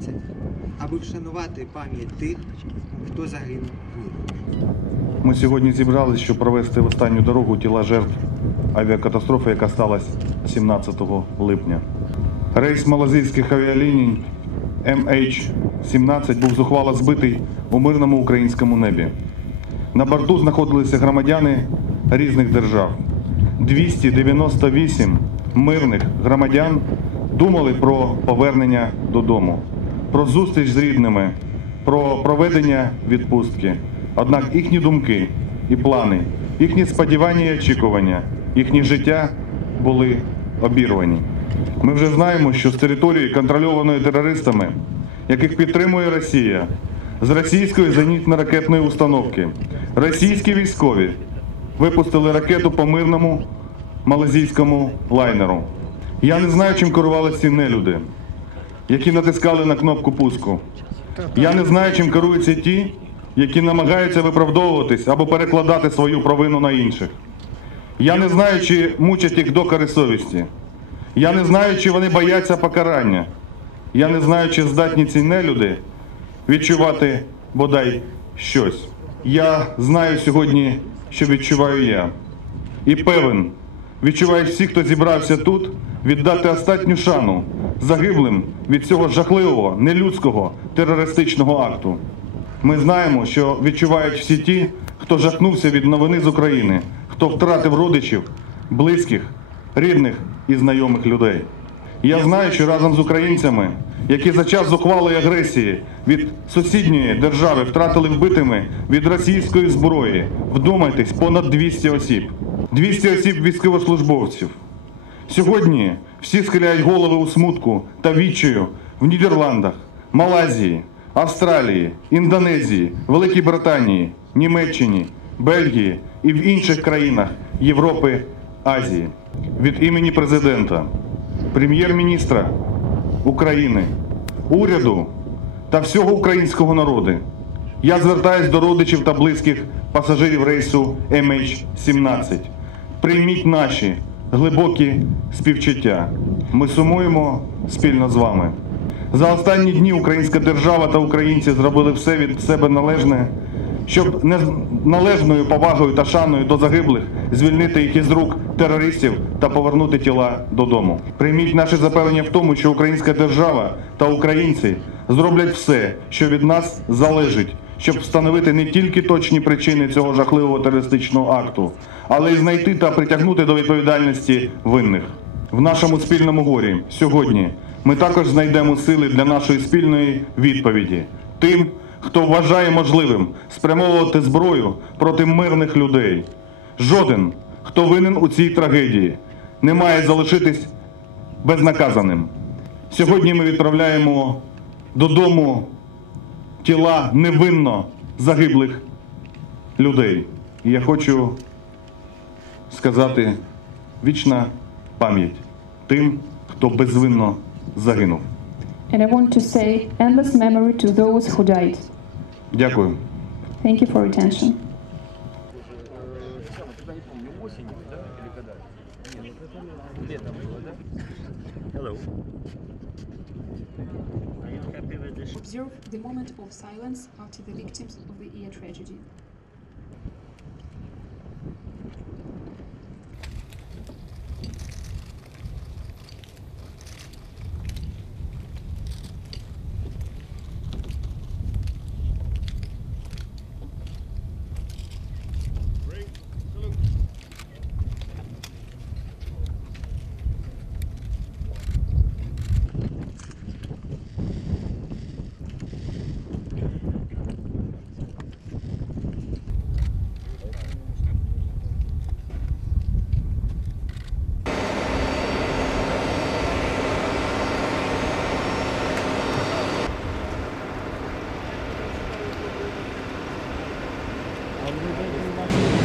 17, аби вшанувати пам'ять тих, хто загинув. Ми сьогодні зібрались, щоб провести в останню дорогу тіла жертв авіакатастрофи, яка сталася 17 липня. Рейс малазійських авіаліній MH17 був зухвало збитий у мирному українському небі. На борту знаходилися громадяни різних держав. 298 мирних громадян думали про повернення додому, про зустріч з рідними, про проведення відпустки. Однак їхні думки і плани, їхні сподівання і очікування, їхнє життя були обірвані. Ми вже знаємо, що з території, контрольованої терористами, яких підтримує Росія, з російської зенітно-ракетної установки, російські військові випустили ракету по мирному малазійському лайнеру. Я не знаю, чим керувалися ці нелюди, які натискали на кнопку пуску. Я не знаю, чим керуються ті, які намагаються виправдовуватись або перекладати свою провину на інших. Я не знаю, чи мучать їх докори совісті. Я не знаю, чи вони бояться покарання. Я не знаю, чи здатні ці нелюди відчувати бодай щось. Я знаю сьогодні, що відчуваю я. І певен, відчувають всі, хто зібрався тут, віддати останню шану загиблим від цього жахливого, нелюдського терористичного акту. Ми знаємо, що відчувають всі ті, хто жахнувся від новини з України, хто втратив родичів, близьких, рідних і знайомих людей. Я знаю, що разом з українцями, які за час зухвалої агресії від сусідньої держави втратили вбитими від російської зброї, вдумайтесь, понад 200 осіб, 200 осіб військовослужбовців. Сьогодні всі схиляють голови у смутку та відчаю в Нідерландах, Малайзії, Австралії, Індонезії, Великій Британії, Німеччині, Бельгії і в інших країнах Європи, Азії. Від імені президента, прем'єр-міністра України, уряду та всього українського народу. Я звертаюсь до родичів та близьких пасажирів рейсу MH17. Прийміть наші глибокі співчуття. Ми сумуємо спільно з вами. За останні дні українська держава та українці зробили все від себе належне, щоб не належною повагою та шаною до загиблих звільнити їх із рук терористів та повернути тіла додому. Прийміть наше запевнення в тому, що українська держава та українці зроблять все, що від нас залежить, щоб встановити не тільки точні причини цього жахливого терористичного акту, але й знайти та притягнути до відповідальності винних. В нашому спільному горі сьогодні ми також знайдемо сили для нашої спільної відповіді тим, хто вважає можливим спрямовувати зброю проти мирних людей. Жоден, хто винен у цій трагедії, не має залишитись безнаказаним. Сьогодні ми відправляємо додому тіла невинно загиблих людей. І я хочу сказати вічна пам'ять тим, хто безвинно загинув. And I want to say endless memory to those who died. Дякую. Thank you for your attention. Observe the moment of silence after the victims of the air tragedy. 危ないです。